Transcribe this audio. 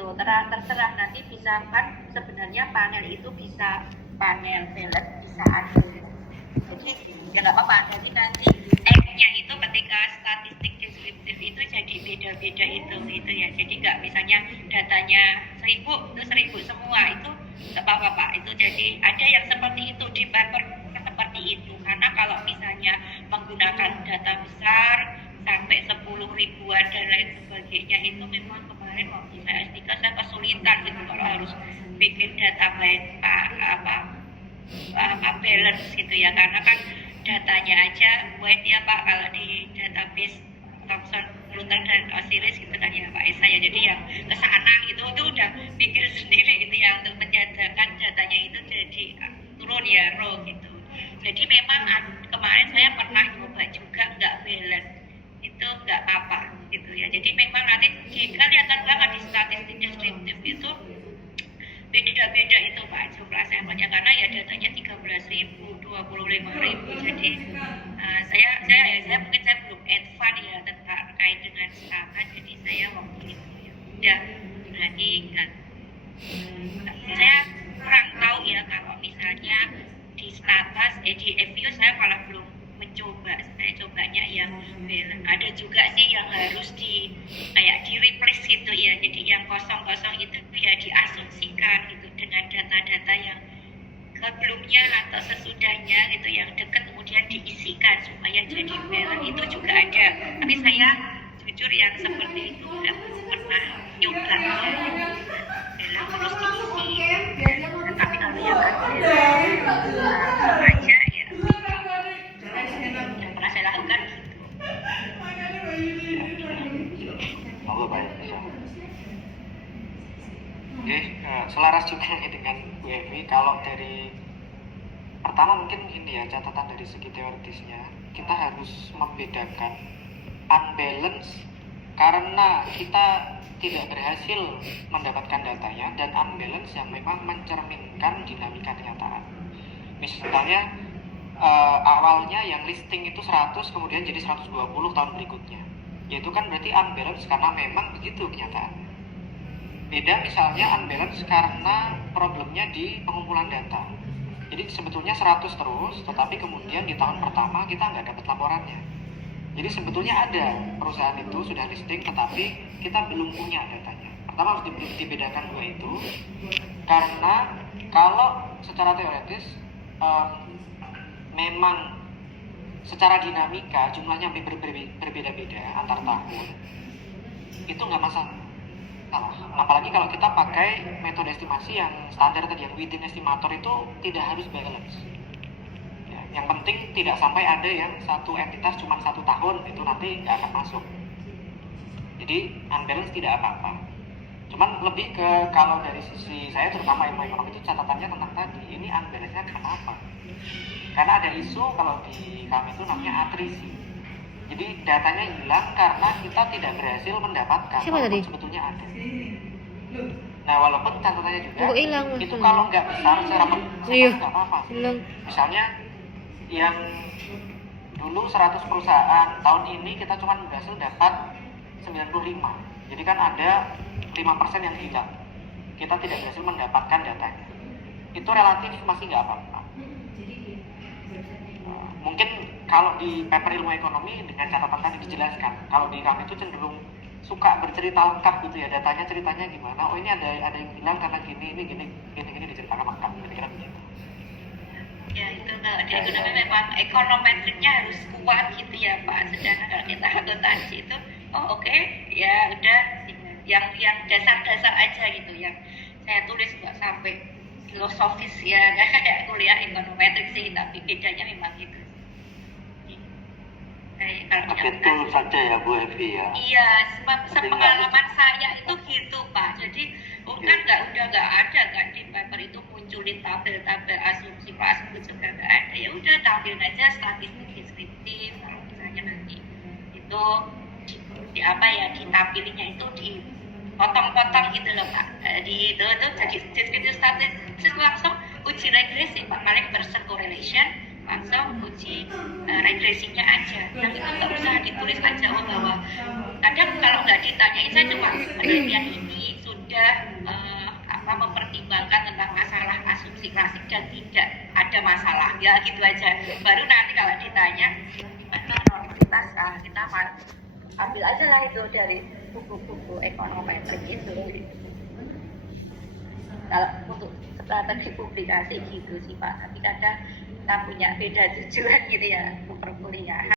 itu terserah nanti bisa kan sebenarnya panel itu bisa panel balance bisa unbalance. Jadi ya nggak apa-apa, jadi nanti X-nya itu ketika statistik deskriptif itu jadi beda-beda itu ya, jadi nggak misalnya datanya 1000 itu 1000 semua itu nggak apa-apa, itu jadi ada yang seperti itu di paper seperti itu, karena kalau misalnya menggunakan data besar sampai 10 ribuan dan lain sebagainya itu memang kemarin waktu saya S3 saya kesulitan gitu kalau harus bikin data balance gitu ya, karena kan datanya aja weight ya Pak kalau di database Thomson Reuters dan Osiris gitu kan ya Pak Esa ya, jadi yang kesana itu udah pikir sendiri gitu ya untuk menjadikan datanya itu jadi turun ya row gitu. Jadi memang kemarin saya pernah coba juga nggak balance itu nggak apa gitu ya, jadi memang nanti jika lihat kan di statistik deskriptif itu beda-beda itu Pak jumlah sampelnya, karena ya datanya 13.000, 25.000. Jadi saya mungkin saya belum advance ya terkait dengan strata, jadi saya waktu itu ya udah berani enggak. Saya kurang tahu ya kalau misalnya di status di FU saya malah belum mencoba, saya cobanya yang ada juga sih yang harus kayak di replace gitu ya, jadi yang kosong-kosong itu ya diasumsikan gitu dengan data-data yang sebelumnya atau sesudahnya gitu yang dekat kemudian diisikan supaya jadi balance, itu juga ada, tapi saya jujur yang seperti itu nggak pernah nyoba balance terus diisi, tapi kalau yang aja ya yang pernah saya lakukan gitu. Baik. Oke, selaras juga dengan Bu Evi. Kalau dari pertama mungkin ini ya catatan dari segi teoritisnya, kita harus membedakan unbalance karena kita tidak berhasil mendapatkan datanya dan unbalance yang memang mencerminkan dinamika kenyataan. Misalnya awalnya yang listing itu 100 kemudian jadi 120 tahun berikutnya, yaitu kan berarti unbalance karena memang begitu kenyataannya. Beda misalnya unbalance karena problemnya di pengumpulan data, jadi sebetulnya 100 terus tetapi kemudian di tahun pertama kita nggak dapat laporannya. Jadi sebetulnya ada perusahaan itu sudah listing tetapi kita belum punya datanya. Pertama harus dibedakan dua itu, karena kalau secara teoritis memang secara dinamika jumlahnya berbeda-beda antar tahun, itu nggak masalah. Apalagi kalau kita pakai metode estimasi yang standar tadi, yang within estimator itu tidak harus balance ya, yang penting tidak sampai ada yang satu entitas cuma 1 tahun, itu nanti nggak akan masuk. Jadi unbalance tidak apa-apa, cuman lebih ke kalau dari sisi saya terutama ilmu ekonomi itu catatannya tentang tadi ini unbalance-nya kenapa. Karena ada isu kalau di kami itu namanya atrisi. Jadi datanya hilang karena kita tidak berhasil mendapatkan walaupun sebetulnya ada. Nah walaupun catatannya juga itu kalau nggak besar secara nggak apa-apa. Misalnya yang dulu 100 perusahaan, tahun ini kita cuma berhasil dapat 95. Jadi kan ada 5% yang hilang. Kita tidak berhasil mendapatkan datanya. Itu relatif masih nggak apa-apa. Mungkin kalau di paper ilmu ekonomi dengan catatan tadi dijelaskan, kalau di kami itu cenderung suka bercerita lengkap gitu ya, datanya ceritanya gimana, oh ini ada yang bilang karena gini diceritakan lengkap, kira-kira begitu. Ya itu kalau di ekonomi memang ekonometriknya harus kuat gitu ya Pak, sedangkan kalau kita akuntansi itu oke, ya udah yang dasar-dasar aja gitu, yang saya tulis nggak sampai filosofis ya, nggak kayak kuliah ekonometrik sih, tapi bedanya memang gitu. Betul saja ya Bu Evi ya. Iya, sepengalaman saya itu gitu Pak. Jadi kan udah nggak ada kan di paper itu munculin tabel-tabel asumsi juga nggak ada. Ya udah tampilin aja statistik deskriptif. Kalau misalnya nanti itu ditampilinnya itu dipotong-potong gitu loh Pak. Di itu jadi deskriptif statistik langsung uji regresi Pak, paling Pearson correlation langsung uji regresinya aja, yang itu nggak usah ditulis aja bahwa kadang kalau nggak ditanyain saya cuma penelitian ini sudah mempertimbangkan tentang masalah asumsi klasik dan tidak ada masalah, ya gitu aja. Baru nanti kalau ditanya normalitas, kita ambil aja lah itu dari buku-buku ekonometrik itu. Kalau untuk strategi publikasi gitu sih Pak, tapi kadang kita punya beda tujuan gitu ya, perkuliahan.